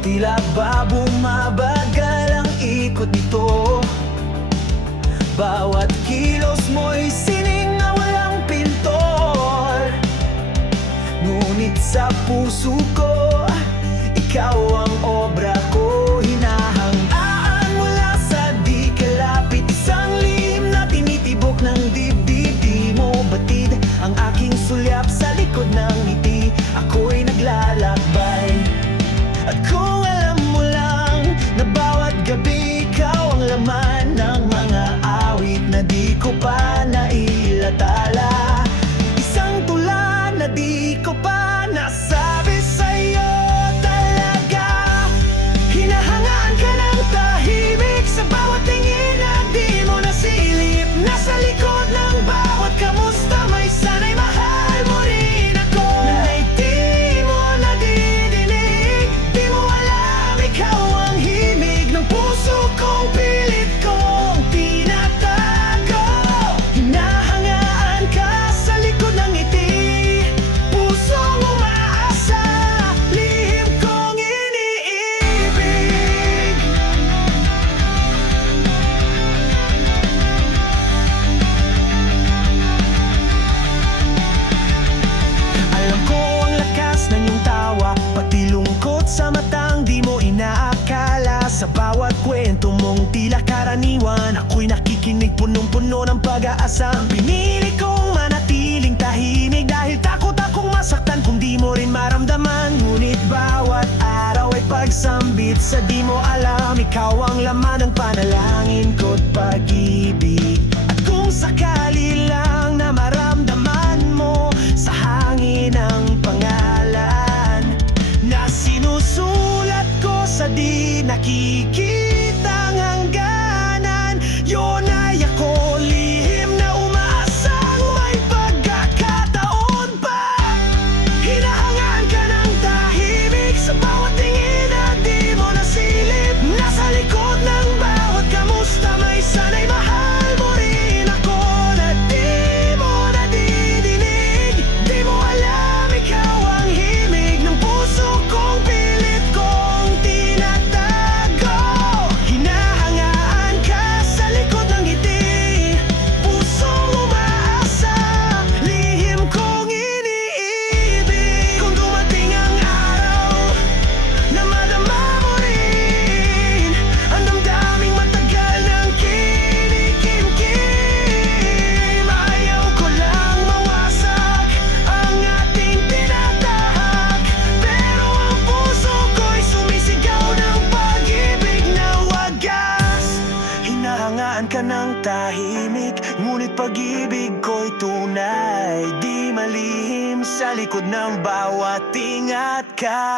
Tila ba bumabagal ang ikot nito? Bawat kilos mo'y sining na walang pintor. Ngunit sa puso ko, ikaw ang obra ko. Bye. punong-puno ng pag-aasa Pinili kong manatiling tahimik Dahil takot akong masaktan kung di mo rin maramdaman. Ngunit bawat araw ay pagsambit sa di mo alam. Ikaw ang laman ng panalangin ko't pag tahimik Ngunit pag-ibig ko'y tunay. Di malihim sa likod ng bawat ingat ka.